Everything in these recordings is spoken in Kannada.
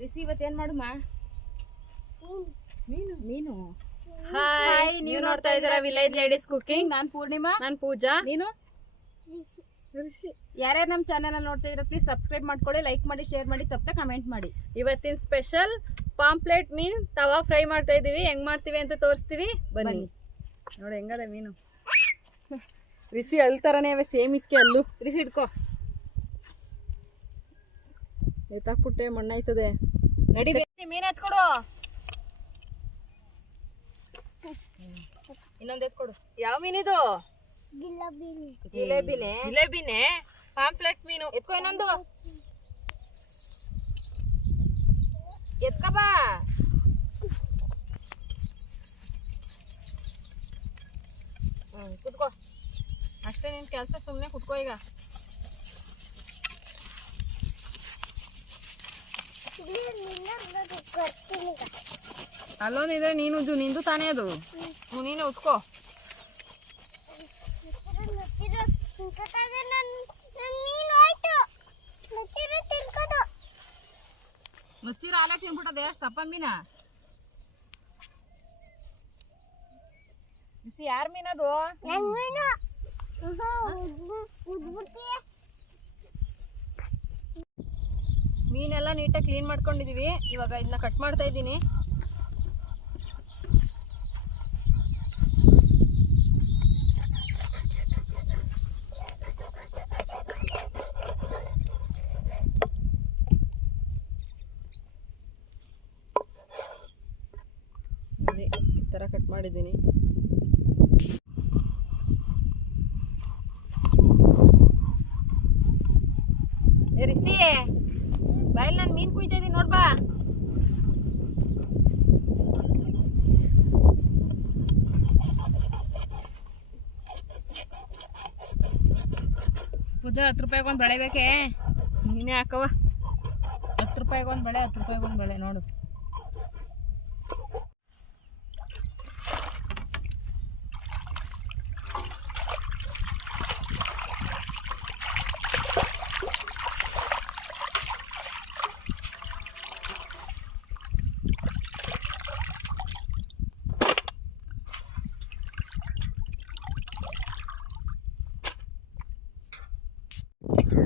ರಿಸಿ ಇವತ್ತೇನ್ ಮಾಡುಮ? ನೀನು ಹಾಯ್, ನೀವು ನೋಡ್ತಾ ಇದ್ದೀರಾ ವಿಲೇಜ್ ಲೇಡೀಸ್ ಕುಕಿಂಗ್. ನಾನ್ ಪೂರ್ಣಿಮಾ. ನಾನ್ ಪೂಜಾ. ನೀನು? ಯಾರ್ಯಾರು ನಮ್ಮ ಚಾನೆಲ್ ಅಲ್ಲಿ ನೋಡ್ತಾ ಇದ್ದೀರಾ ಪ್ಲೀಸ್ ಸಬ್ಸ್ಕ್ರೈಬ್ ಮಾಡ್ಕೊಳ್ಳಿ, ಲೈಕ್ ಮಾಡಿ, ಶೇರ್ ಮಾಡಿ, ತಪ್ಪದೆ ಕಮೆಂಟ್ ಮಾಡಿ. ಇವತ್ತಿನ ಸ್ಪೆಷಲ್ ಪಾಂಪ್ಲೆಟ್ ಮೀನ್ ತವಾ ಫ್ರೈ ಮಾಡ್ತಾ ಇದೀವಿ. ಹೆಂಗ್ ಮಾಡ್ತೀವಿ ಅಂತ ತೋರಿಸ್ತೀವಿ, ಬನ್ನಿ. ನೋಡಿ ಹೆಂಗದ ಮೀನು. ರಿಸಿ ಅಲ್ತರನೇ ಅವೆ, ಸೇಮ್ ಇಕ್ಕೆ ಅಲ್ಲು. ರಿಸಿ ಇಟ್ಕೋ, ಎತ್ತಾಕ್ಬಿಟ್ಟೆ ಮಣ್ಣಾಯ್ತದೆ. ನಡಿ ಮೀನ್ ಎತ್ಕೊಡು. ಇನ್ನೊಂದು ಎತ್ಕೊಡು. ಯಾವ ಮೀನಿದು? ಜಿಲೇಬಿನೇ. ಜಿಲೇಬಿನೇ. ಪಾಂಪ್ಲೆಟ್ ಮೀನು ಎತ್ಕೋ. ಇನ್ನೊಂದು ಎತ್ಕಬಾ. ಕುತ್ಕೋ. ಅಷ್ಟೇ ನಿನ್ ಕೆಲಸ, ಸುಮ್ಮನೆ ಕುತ್ಕೋ ಈಗ. ಅಲ್ಲೋನಿದೆ ನೀನು, ನಿಂದು ತಾನೇ ಅದು. ನೀನೇ ಉತ್ಕೋ. ಮುಚ್ಚಿರ ಹಾಲ ತಿನ್ಬಿಟ್ಟದೆ ಎಷ್ಟು ತಪ್ಪ ಮೀನ. ಬಿಸಿ ಯಾರ ಮೀನದು? ಮೀನೆಲ್ಲ ನೀಟಾಗಿ ಕ್ಲೀನ್ ಮಾಡ್ಕೊಂಡಿದೀವಿ. ಇವಾಗ ಇದನ್ನ ಕಟ್ ಮಾಡ್ತಾ ಇದ್ದೀನಿ. ನೋಡಿ ಈ ಥರ ಕಟ್ ಮಾಡಿದ್ದೀನಿ. ರಿಸಿ ಬಾಯಲ್ಲಿ ನಾನು ಮೀನು ಕುಯ್ತಾ ಇದ್ದೀನಿ, ನೋಡ್ಬಾ. ಪೂಜಾ 10 ರೂಪಾಯಿಗೆ ಒಂದು ಬೆಳೆ ಬೇಕೇ? ನೀನೇ ಹಾಕವ. 10 ರೂಪಾಯಿಗೆ ಒಂದು ಬೆಳೆ, 10 ರೂಪಾಯಿಗೆ ಒಂದು ಬೆಳೆ ನೋಡು.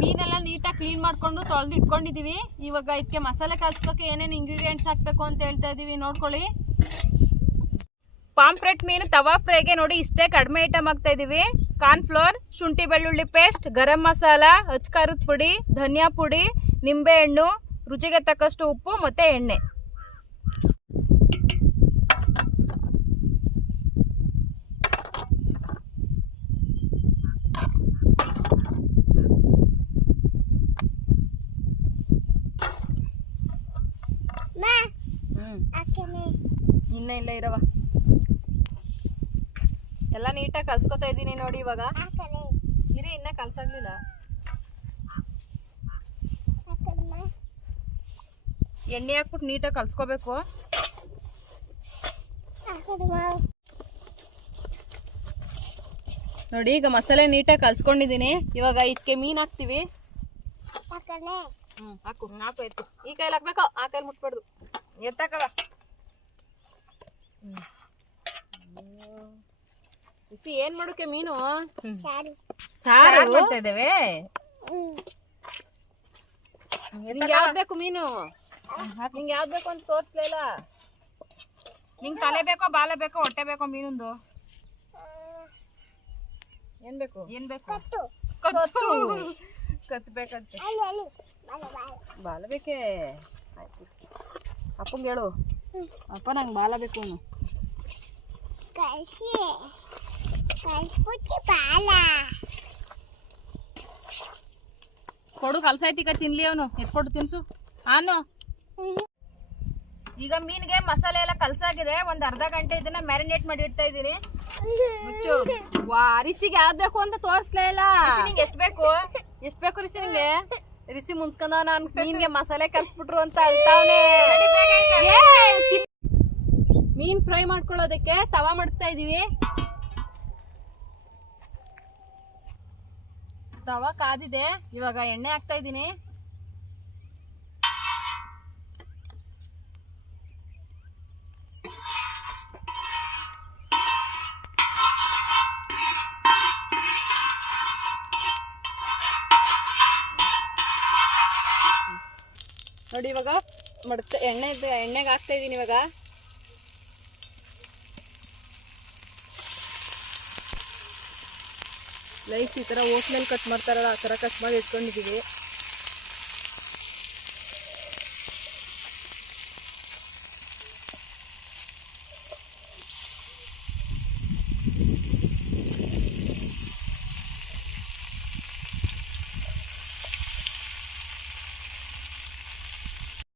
ಮೀನೆಲ್ಲ ನೀಟಾಗಿ ಕ್ಲೀನ್ ಮಾಡ್ಕೊಂಡು ತೊಳೆದು ಇಟ್ಕೊಂಡಿದೀವಿ. ಇವಾಗ ಇದಕ್ಕೆ ಮಸಾಲೆ ಕಲ್ಸ್ಕೋಕೆ ಏನೇನು ಇಂಗ್ರೀಡಿಯೆಂಟ್ಸ್ ಹಾಕ್ಬೇಕು ಅಂತ ಹೇಳ್ತಾ ಇದೀವಿ, ನೋಡ್ಕೊಳ್ಳಿ. ಪಾಂಪ್ಲೆಟ್ ಮೀನು ತವಾ ಫ್ರೈಗೆ ನೋಡಿ ಇಷ್ಟೇ ಕಡಿಮೆ ಐಟಮ್ ಹಾಕ್ತಾ ಇದೀವಿ. ಕಾರ್ನ್ಫ್ಲೋರ್, ಶುಂಠಿ ಬೆಳ್ಳುಳ್ಳಿ ಪೇಸ್ಟ್, ಗರಂ ಮಸಾಲ, ಅಚ್ಕಾರದ ಪುಡಿ, ಧನಿಯಾ ಪುಡಿ, ನಿಂಬೆ ಹಣ್ಣು, ರುಚಿಗೆ ತಕ್ಕಷ್ಟು ಉಪ್ಪು ಮತ್ತೆ ಎಣ್ಣೆ. ಇನ್ನ ಇಲ್ಲ ಇರವ. ಎಲ್ಲ ನೀಟಾಗಿ ಕಲ್ಸ್ಕೊತಾ ಇದ್ದೀನಿ ನೋಡಿ. ಇವಾಗ ಇರಿ, ಇನ್ನ ಕಲ್ಸಾಗ್ಲಿಲ್ಲ. ಎಣ್ಣೆ ಹಾಕ್ಬಿಟ್ಟು ನೀಟಾಗಿ ಕಲ್ಸ್ಕೋಬೇಕು. ನೋಡಿ ಈಗ ಮಸಾಲೆ ನೀಟಾಗಿ ಕಲ್ಸ್ಕೊಂಡಿದ್ದೀನಿ. ಇವಾಗ ಇದಕ್ಕೆ ಮೀನು ಹಾಕ್ತಿವಿ. ಹಾಕು ಹಾಕು. ಎತ್ತು. ಈ ಕೈಲಿ ಹಾಕ್ಬೇಕು, ಆ ಕೈಲಿ ಮುಟ್ಬಾರ್ದು. ಎತ್ತಾಕವ. ಬಿಸಿ ಏನ್ ಮಾಡೋಕೆ ಮೀನು? ಸಾರು ಮಾಡ್ತಾ ಇದ್ದೇವೆ. ನಿಂಗೆ ಯಾವ್ದು ಬೇಕು ಮೀನು? ನಿಂಗೆ ಯಾವ್ದು ಬೇಕು ಅಂತ ತೋರಿಸ್ಲೇ ಇಲ್ಲ. ನಿಂಗೆ ತಲೆ ಬೇಕೋ, ಬಾಲ ಬೇಕೋ, ಹೊಟ್ಟೆ ಬೇಕೋ ಮೀನುಂದು? ಏನ್ ಬೇಕು? ಏನ್ ಬೇಕು? ಕತ್ತು. ಕತ್ಬೇಕಂತೆ. ಬಾಲ ಬೇಕೇ? ಆಯ್ತು, ಅಪ್ಪಂಗೆ ಹೇಳು. ಅಪ್ಪ ನಂಗೆ ಬಾಲ ಬೇಕು ಅವನು. ಕೊಡು, ಕಲ್ಸಾಯ್ತಿಕ ತಿನ್ಲಿ ಅವನು. ಎತ್ಕೊಟ್ಟು ತಿನ್ಸು. ಆನು ಈಗ ಮೀನಿಗೆ ಮಸಾಲೆ ಎಲ್ಲ ಕಲ್ಸಾಗಿದೆ. ಒಂದ್ ಅರ್ಧ ಗಂಟೆ ಇದನ್ನ ಮ್ಯಾರಿನೇಟ್ ಮಾಡಿ ಇಡ್ತಾ ಇದೀನಿ. ಮುಚ್ಚು. ವಾ, ರಿಸಿಗೆ ಯಾವ್ದು ಬೇಕು ಅಂತ ತೋರಿಸ್ಲೇ ಇಲ್ಲ. ನಿಂಗೆ ಎಷ್ಟು ಬೇಕು? ಎಷ್ಟು ಬೇಕು ರಿಸಿ ನಿಂಗೆ? ರಿಸಿ ಮುನ್ಸ್ಕೊಂಡ ನಾನು ಮೀನ್ಗೆ ಮಸಾಲೆ ಕಲ್ಸ್ಬಿಟ್ರು ಅಂತ ಅಳ್ತಾವನೆ. ಮೀನ್ ಫ್ರೈ ಮಾಡ್ಕೊಳ್ಳೋದಕ್ಕೆ ತವಾ ಮಾಡ್ತಾ ಇದೀವಿ. ತವಾ ಕಾದಿದೆ. ಇವಾಗ ಎಣ್ಣೆ ಹಾಕ್ತಾ ಇದೀನಿ. ನೋಡಿ ಇವಾಗ ಎಣ್ಣೆಗೆ ಹಾಕ್ತಾ ಇದ್ದೀನಿ ಇವಾಗ. ಸ್ಲೈಸ್ ಈ ಥರ ಹೋಟ್ಲಲ್ಲಿ ಕಟ್ ಮಾಡ್ತಾರಲ್ಲ ಆ ಥರ ಕಟ್ ಮಾಡಿ ಇಟ್ಕೊಂಡಿದ್ದೀವಿ.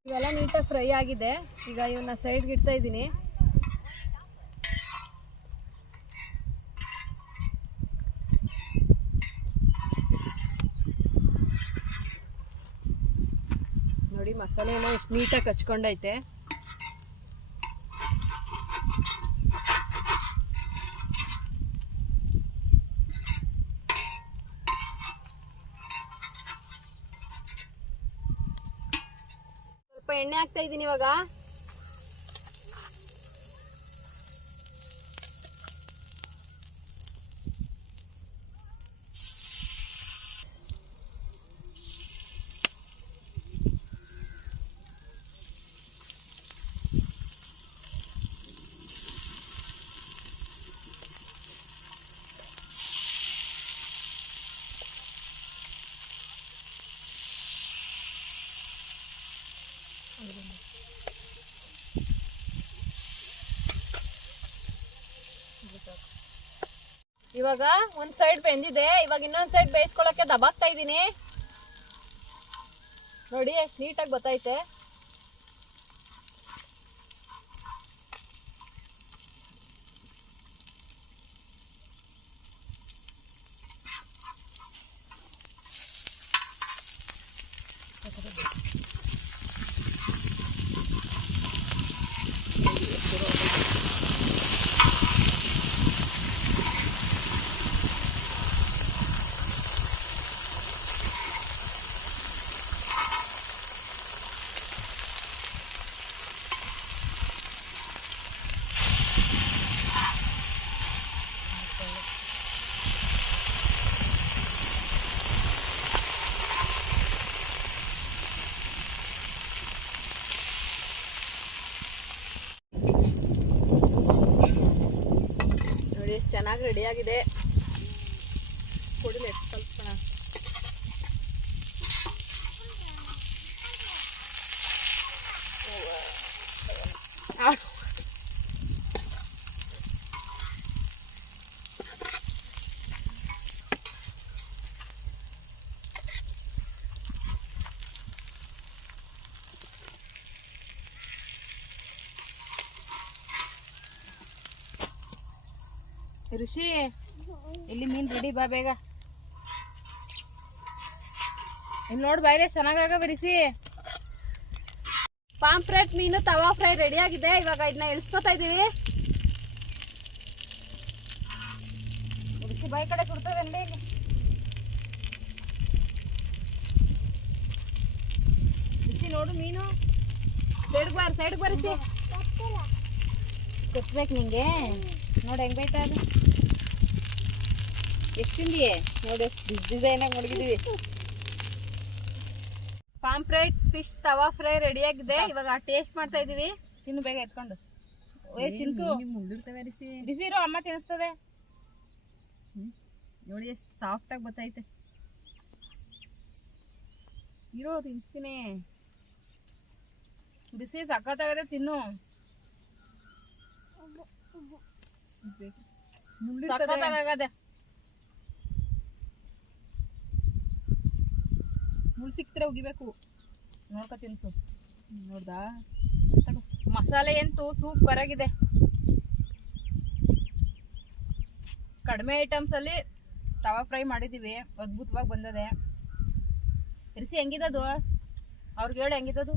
ಇವೆಲ್ಲ ನೀಟಾಗಿ ಫ್ರೈ ಆಗಿದೆ. ಈಗ ಇವನ್ನ ಸೈಡ್ಗೆ ಇಡ್ತಾ ಇದ್ದೀನಿ. ನೋಡಿ ಮಸಾಲೆ ಎಲ್ಲ ಎಷ್ಟು ನೀಟಾಗಿ ಹಚ್ಕೊಂಡೈತೆ. ಸ್ವಲ್ಪ ಎಣ್ಣೆ ಹಾಕ್ತಾ ಇದ್ದೀನಿ ಇವಾಗ. ಇವಾಗ ಒಂದ್ ಸೈಡ್ ಬೆಂದಿದೆ. ಇವಾಗ ಇನ್ನೊಂದ್ ಸೈಡ್ ಬೇಯಿಸ್ಕೊಳಕ್ಕೆ ದಬಾಕ್ತಾ ಇದ್ದೀನಿ. ನೋಡಿ ಎಷ್ಟು ನೀಟಾಗಿ ಗೊತ್ತೈತೆ. ನೋಡಿ ಎಷ್ಟು ಚೆನ್ನಾಗಿ ರೆಡಿ ಆಗಿದೆ. ಕೊಡಿಲಿ ಎಷ್ಟು ಕಲ್ಸ್ಕೋಣ. ಋಷಿ ಇಲ್ಲಿ ಮೀನ್ ರೆಡಿ ಬಾ ಬೇಗ. ಇಲ್ಲಿ ನೋಡ್ ಬಾಯಿಲೆ ಚೆನ್ನಾಗಾಗವೆ ಋಷಿ. ಪಾಂಪ್ಲೆಟ್ ಮೀನು ತವಾ ಫ್ರೈ ರೆಡಿ ಆಗಿದೆ. ಇವಾಗ ಇದನ್ನ ಇಳಿಸ್ಕೊತಾ ಇದೀವಿ. ಋಷಿ ಬಾಯಿ ಕಡೆ ಸುಡ್ತದೆ ಇಲ್ಲಿ. ಋಷಿ ನೋಡು ಮೀನು. ಸೈಡ್ಗೆ ಬರಿಸಿ. ಕೊತ್ಬೇಕು ನಿಂಗೆ. ನೋಡಿ ಹೆಂಗ್ ಬೈತಾ ಅದು. ಎಷ್ಟು ತಿಂದಿಯೇ ನೋಡಿ, ಡಿಸೈನಾಗಿ ಮುಳುಗಿದೀವಿ. ಪಾಂಪ್ಲೆಟ್ ಫಿಶ್ ತವಾ ಫ್ರೈ ರೆಡಿ ಆಗಿದೆ. ಇವಾಗ ಟೇಸ್ಟ್ ಮಾಡ್ತಾ ಇದೀವಿ. ತಿನ್ನು ಬೇಗ ಎತ್ಕೊಂಡು. ತಿನ್ಸು. ಬಿಸಿರು ಅಮ್ಮ ತಿನ್ನಿಸ್ತದೆ. ನೋಡಿ ಎಷ್ಟು ಸಾಫ್ಟ್ ಆಗಿ ಬತ್ತೈತೆ. ಇರೋ ತಿನ್ಸ್ತೀನಿ. ಬಿಸಿ ಸಖತ್ತಾಗದೆ, ತಿನ್ನು. ಸಖತ್ತಾಗದೆ. ಮುಳ್ಳು ಸಿಕ್ತಿರ ಉಗಿಬೇಕು. ನೋಡ್ಕೊ ತಿನ್ಸು. ನೋಡ್ದಾ ಮಸಾಲೆ ಅಂತೂ ಸೂಪರ್ ಆಗಿದೆ. ಕಡಿಮೆ ಐಟಮ್ಸ್ ಅಲ್ಲಿ ತವಾ ಫ್ರೈ ಮಾಡಿದೀವಿ, ಅದ್ಭುತವಾಗಿ ಬಂದದೆ. ಇರಿಸಿ ಹೆಂಗಿದದು ಅವ್ರಿಗೆ ಹೇಳು, ಹೆಂಗಿದದು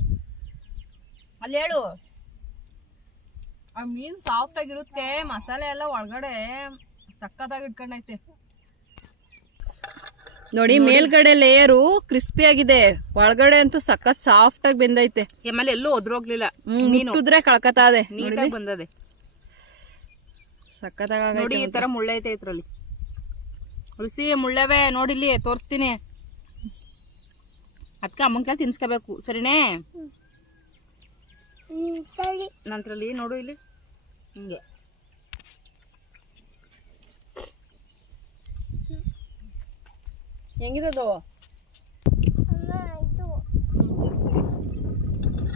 ಅಲ್ಲಿ ಹೇಳು. ಆ ಮೀನು ಸಾಫ್ಟ್ ಆಗಿರುತ್ತೆ, ಮಸಾಲೆ ಎಲ್ಲ ಒಳಗಡೆ ಸಕ್ಕತ್ತಾಗಿ ಇಟ್ಕೊಂಡೈತೆ. ನೋಡಿ ಮೇಲ್ಗಡೆ ಲೇಯರು ಕ್ರಿಸ್ಪಿ ಆಗಿದೆ, ಒಳಗಡೆ ಅಂತೂ ಸಖತ್ ಸಾಫ್ಟ್ ಆಗಿ ಬೆಂದೈತೆ. ಆಮೇಲೆ ಎಲ್ಲೂ ಒದ್ರೋಗ್ಲಿಲ್ಲ, ಮೀನುದ್ರೆ ಕಳ್ಕತಾ ಇದೆ, ನೀಟಾಗಿ ಬಂದದೆ. ಸಖತ್ತಾಗಿ ನೋಡಿ ಈ ತರ ಮುಳ್ಳೈತೆ ಇದ್ರಲ್ಲಿ. ರುಚಿ ಮುಳ್ಳವೆ ನೋಡಿಲಿ ತೋರಿಸ್ತೀನಿ. ಅದಕ್ಕೆ ಅಮ್ಮನ ಕೈಲಿ ತಿನ್ಸ್ಕೋಬೇಕು ಸರಿನೇ. ನಂತರಲ್ಲಿ ನೋಡು ಇಲ್ಲಿ ಹಿಂಗೆ ಹೆಂಗಿದದು?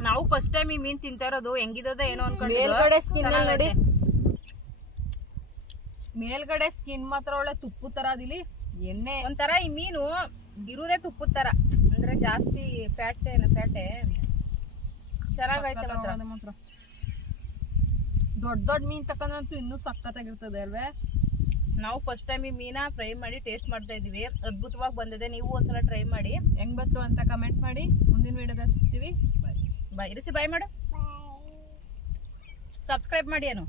ನಾವು ಫಸ್ಟ್ ಟೈಮ್ ಈ ಮೀನ್ ತಿಂತಾ ಇರೋದು. ಹೆಂಗಿದದ ಏನೋ ಅನ್ಕೊಂಡು ಮೇಲ್ಗಡೆ ಸ್ಕಿನ್ ನೋಡಿ, ಮೇಲ್ಗಡೆ ಸ್ಕಿನ್ ಮಾತ್ರ ಒಳ್ಳೆ ತುಪ್ಪು ತರ ಅದಿಲ್ಲಿ. ಎಣ್ಣೆ ಒಂಥರ ಈ ಮೀನು ಇರುವುದೇ ತುಪ್ಪದ ತರ, ಅಂದ್ರೆ ಜಾಸ್ತಿ ಫ್ಯಾಟೆ ಚೆನ್ನಾಗೈತೆ ಮಾತ್ರ. ದೊಡ್ಡ ದೊಡ್ಡ ಮೀನ್ ತಕೊಂಡಂತೂ ಇನ್ನೂ ಸಖತ್ತಾಗಿರ್ತದೆ ಅಲ್ವೇ. ನಾವು ಫಸ್ಟ್ ಟೈಮ್ ಈ ಮೀನ ಫ್ರೈ ಮಾಡಿ ಟೇಸ್ಟ್ ಮಾಡ್ತಾ ಇದೀವಿ. ಅದ್ಭುತವಾಗಿ ಬಂದಿದೆ. ನೀವು ಒಂದ್ಸಲ ಟ್ರೈ ಮಾಡಿ ಹೆಂಗ್ ಬಂತು ಅಂತ ಕಮೆಂಟ್ ಮಾಡಿ. ಮುಂದಿನ ವಿಡಿಯೋದಲ್ಲಿ ಸಿಗ್ತೀವಿ. ಬಾಯ್ ಇರಿಸಿ, ಬಾಯ್ ಮಾಡು. ಸಬ್ಸ್ಕ್ರೈಬ್ ಮಾಡಿ ಏನು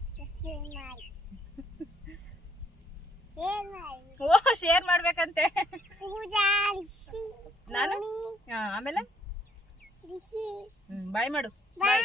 ಓ ಶೇರ್ ಮಾಡ್ಬೇಕಂತೆ ನಾನು. ಆಮೇಲೆ ಬಾಯ್ ಮಾಡು. ಬಾಯ್.